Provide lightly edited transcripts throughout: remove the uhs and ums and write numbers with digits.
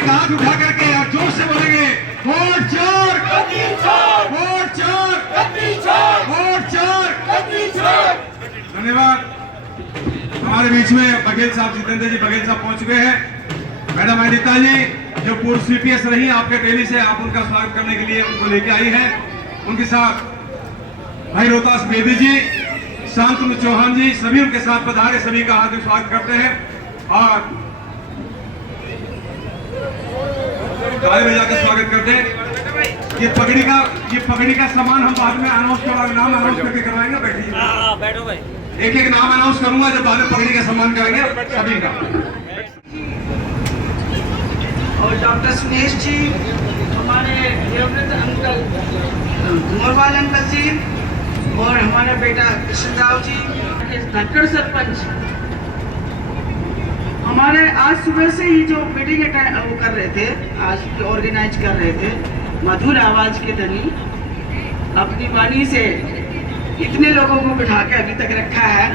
एक हाथ उठा करके आप जोर से बोलेंगे वोट चोर, वोट चोर, वोट चोर। धन्यवाद। हमारे बीच में बघेल साहब, जितेंद्र जी बघेल साहब पहुंच चुके हैं। मैडम अनिता जी जो पूर्व सीपीएस रही आपके टैली से, आप उनका स्वागत करने के लिए उनको लेके आई है। उनके साथ भाई रोहतास बेदी जी, शांतनु चौहान जी, सभी उनके साथ पधारे, सभी का हार्दिक स्वागत करते हैं और ताली बजा के स्वागत करते हैं। ये पगड़ी का सामान हम बाद में अनाउंस करवाएंगे, नाम अनाउंस करके करवाएंगे। बैठिए, बैठो भाई। एक एक नाम अनाउंस करूंगा जब बाद में पगड़ी का सम्मान करेंगे सभी का। और डॉक्टर सुनेश जी, हमारे देवव्रत अंकल, मोरवाल अंकल जी, और हमारा बेटा कृष्णराव जी, धक्कड़ सरपंच। हमारे आज सुबह से ही जो मीटिंग वो कर रहे थे, आज ऑर्गेनाइज कर रहे थे, मधुर आवाज के धनी अपनी वाणी से इतने लोगों को बिठा के अभी तक रखा है।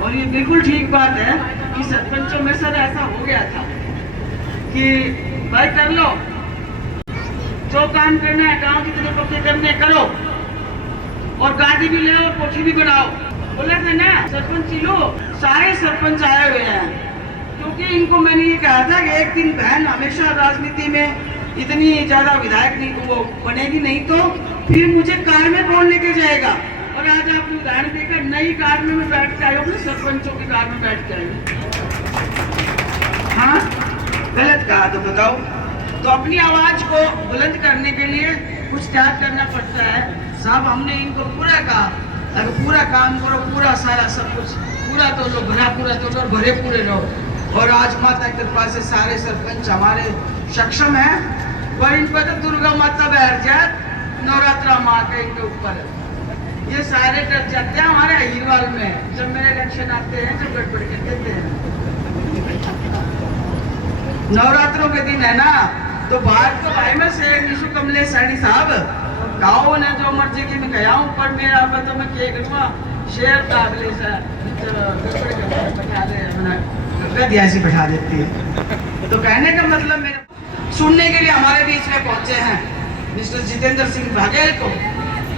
और ये बिल्कुल ठीक बात है कि सरपंचों में सर ऐसा हो गया था कि भाई कर लो, जो काम करना है, गांव कितने पक्के करने करो, और गाड़ी भी ले और कोठी भी बनाओ। बोले थे ना सरपंच लो, सारे सरपंच आए हुए हैं, क्योंकि इनको मैंने ये कहा था कि एक दिन बहन हमेशा राजनीति में इतनी ज्यादा विधायक नहीं वो बनेगी, नहीं तो फिर मुझे कार में कौन लेके जाएगा। और आज आपने उदाहरण देकर नई कार में मैं बैठ के आई हूँ, सरपंचों की कार में बैठ के आई हूँ। हाँ, गलत कहा तो बताओ। तो अपनी आवाज को बुलंद करने के लिए कुछ त्याग करना पड़ता है। साहब हमने इनको पूरा कहा, अगर पूरा काम करो, पूरा सारा सब कुछ पूरा तो लो, भरा पूरा तो लो, भरे पूरे रहो। और आज माता की कृपा से सारे सरपंच हमारे सक्षम हैं। और इन पर तो दुर्गा माता बैठ जाए, नवरात्रा माँ के इनके ऊपर ये सारे डर जाते हैं। हमारे अहिरवाल में जब मेरे इलेक्शन आते हैं, जब गड़बड़ के देते हैं, नवरात्रों के दिन है ना, तो बाहर तो भाई मैं से निशु कमले सैनी साहब गाँव ने जो मर्जी की मैं गया हूँ, पर मेरा पता मैं क्या करूँगा, शेर कागले से बैठा देती है। तो कहने का मतलब मेरे सुनने के लिए हमारे बीच में पहुंचे हैं मिस्टर जितेंद्र सिंह बघेल को,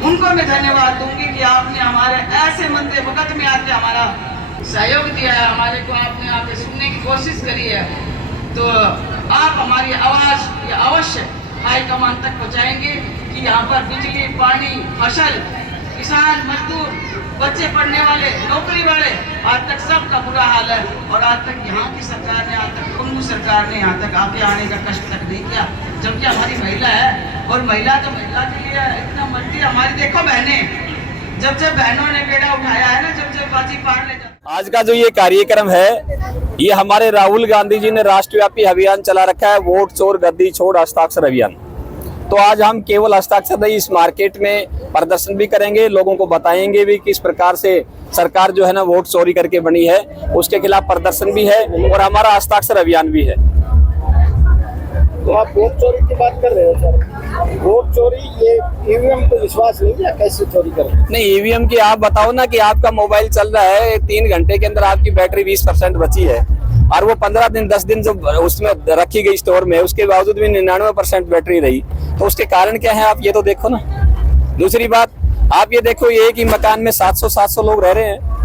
उनको मैं धन्यवाद दूंगी कि आपने हमारे ऐसे मंदे वक्त में आके हमारा सहयोग दिया है, हमारे को आपने आके सुनने की कोशिश करी है। तो आप हमारी आवाज ये अवश्य हाईकमान तक पहुंचाएंगे कि यहाँ पर बिजली, पानी, फसल, किसान, मजदूर, बच्चे पढ़ने वाले, नौकरी वाले, आज तक सबका बुरा हाल है। और आज तक यहाँ की सरकार ने, आज तक कुल्लू सरकार ने यहाँ तक आगे आने का कष्ट तक नहीं किया, जबकि हमारी महिला है। और महिला तो महिला के लिए इतना मरती है। हमारी देखो बहनें, जब बहनों ने बेड़ा उठाया है ना, जब बाजी पार ले जाती। आज का जो ये कार्यक्रम है, ये हमारे राहुल गांधी जी ने राष्ट्रव्यापी अभियान चला रखा है, वोट चोर गद्दी छोड़ हस्ताक्षर अभियान। तो आज हम केवल हस्ताक्षर नहीं, इस मार्केट में प्रदर्शन भी करेंगे, लोगों को बताएंगे भी किस प्रकार से सरकार जो है ना वोट चोरी करके बनी है, उसके खिलाफ प्रदर्शन भी है और हमारा हस्ताक्षर अभियान भी है। तो आप वोट चोरी की बात कर रहे हो सर, वोट चोरी ये ईवीएम को विश्वास नहीं है, कैसे चोरी कर? नहीं, ईवीएम की आप बताओ ना कि आपका मोबाइल चल रहा है, 3 घंटे के अंदर आपकी बैटरी 20% बची है और वो 15 दिन 10 दिन जो उसमें रखी गई स्टोर में, उसके बावजूद भी 99% बैटरी रही, तो उसके कारण क्या है आप ये तो देखो ना। दूसरी बात आप ये देखो, ये एक ही मकान में 700 लोग रह रहे हैं।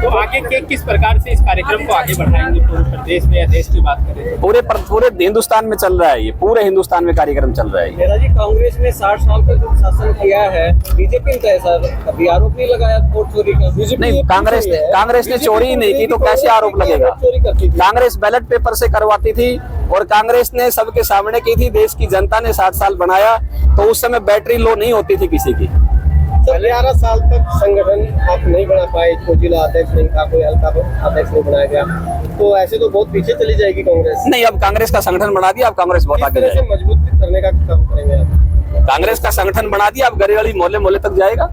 तो आगे किस प्रकार से इस कार्यक्रम को आगे बढ़ाएंगे पूरे प्रदेश में या देश की बात करें? पूरे हिंदुस्तान में चल रहा है, ये पूरे हिंदुस्तान में कार्यक्रम चल रहा है। मेरा जी कांग्रेस ने 60 साल का जो शासन किया है, बीजेपी ने सर कभी आरोप नहीं लगाया वोट चोरी का। नहीं, कांग्रेस ने चोरी ही नहीं की तो कैसे आरोप लगेगा? कांग्रेस बैलेट पेपर से करवाती थी और कांग्रेस ने सबके सामने की थी, देश की जनता ने 60 साल बनाया, तो उस समय बैटरी लो नहीं होती थी किसी की। 11 साल तक संगठन आप नहीं बना पाए, कोई जिला अध्यक्ष नहीं था, कोई हल्का अध्यक्ष नहीं बनाया गया, तो ऐसे तो बहुत पीछे चली जाएगी कांग्रेस। नहीं, अब कांग्रेस का संगठन बना दिया, अब कांग्रेस बहुत आगे जाएगी। मजबूत करने का काम करेंगे आप? कांग्रेस का संगठन बना दिया, अब गली गली मोहल्ले मोहल्ले तक जाएगा।